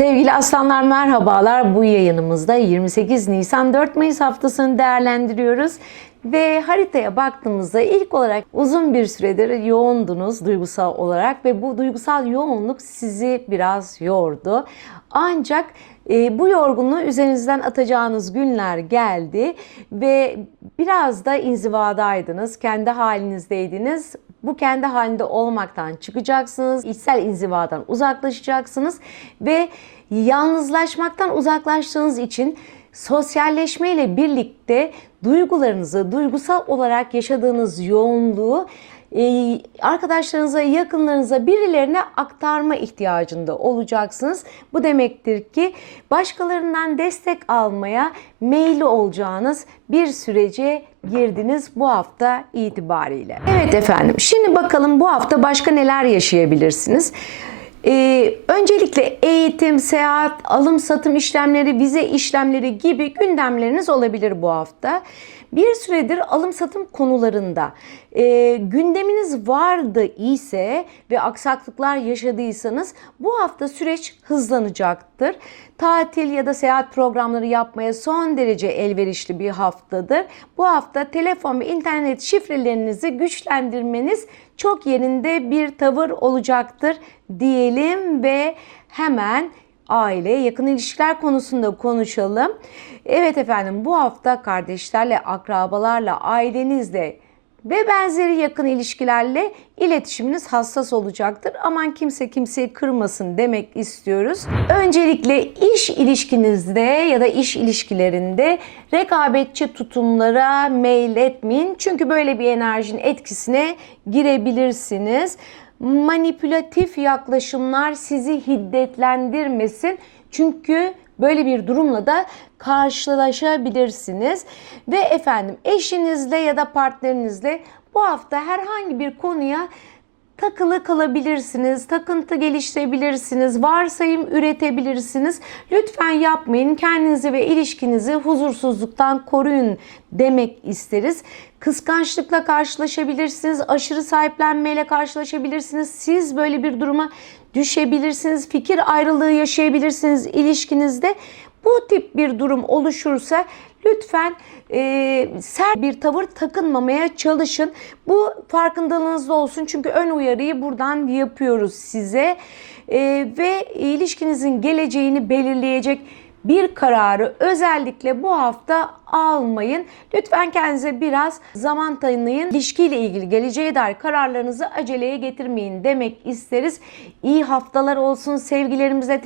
Sevgili aslanlar merhabalar. Bu yayınımızda 28 Nisan 4 Mayıs haftasını değerlendiriyoruz. Ve haritaya baktığımızda ilk olarak uzun bir süredir yoğundunuz duygusal olarak ve bu duygusal yoğunluk sizi biraz yordu. Ancak e, bu yorgunluğu üzerinizden atacağınız günler geldi ve biraz da inzivadaydınız, kendi halinizdeydiniz. Bu kendi halinde olmaktan çıkacaksınız, içsel inzivadan uzaklaşacaksınız ve yalnızlaşmaktan uzaklaştığınız için sosyalleşmeyle birlikte duygularınızı, duygusal olarak yaşadığınız yoğunluğu arkadaşlarınıza, yakınlarınıza, birilerine aktarma ihtiyacında olacaksınız. Bu demektir ki başkalarından destek almaya meyilli olacağınız bir sürece girdiniz bu hafta itibariyle. Evet efendim, şimdi bakalım bu hafta başka neler yaşayabilirsiniz? Ee, öncelikle eğitim, seyahat, alım satım işlemleri, vize işlemleri gibi gündemleriniz olabilir bu hafta. Bir süredir alım satım konularında e, gündeminiz vardı ise ve aksaklıklar yaşadıysanız bu hafta süreç hızlanacaktır. Tatil ya da seyahat programları yapmaya son derece elverişli bir haftadır. Bu hafta telefon ve internet şifrelerinizi güçlendirmeniz çok yerinde bir tavır olacaktır diyelim ve hemen aile, yakın ilişkiler konusunda konuşalım. Evet efendim bu hafta kardeşlerle, akrabalarla, ailenizle ve benzeri yakın ilişkilerle iletişiminiz hassas olacaktır. Aman kimse kimseyi kırmasın demek istiyoruz. Öncelikle iş ilişkinizde ya da iş ilişkilerinde rekabetçi tutumlara mail etmeyin. Çünkü böyle bir enerjinin etkisine girebilirsiniz. Manipülatif yaklaşımlar sizi hiddetlendirmesin. Çünkü böyle bir durumla da karşılaşabilirsiniz. Ve efendim eşinizle ya da partnerinizle bu hafta herhangi bir konuya takılı kalabilirsiniz, takıntı geliştirebilirsiniz, varsayım üretebilirsiniz. Lütfen yapmayın. Kendinizi ve ilişkinizi huzursuzluktan koruyun demek isteriz. Kıskançlıkla karşılaşabilirsiniz, aşırı sahiplenmeyle karşılaşabilirsiniz. Siz böyle bir duruma düşebilirsiniz, fikir ayrılığı yaşayabilirsiniz ilişkinizde. Bu tip bir durum oluşursa lütfen e, sert bir tavır takınmamaya çalışın. Bu farkındalığınızda olsun çünkü ön uyarıyı buradan yapıyoruz size. E, ve ilişkinizin geleceğini belirleyecek bir kararı özellikle bu hafta almayın. Lütfen kendinize biraz zaman tanıyın. İlişkiyle ilgili geleceğe dair kararlarınızı aceleye getirmeyin demek isteriz. İyi haftalar olsun sevgilerimizle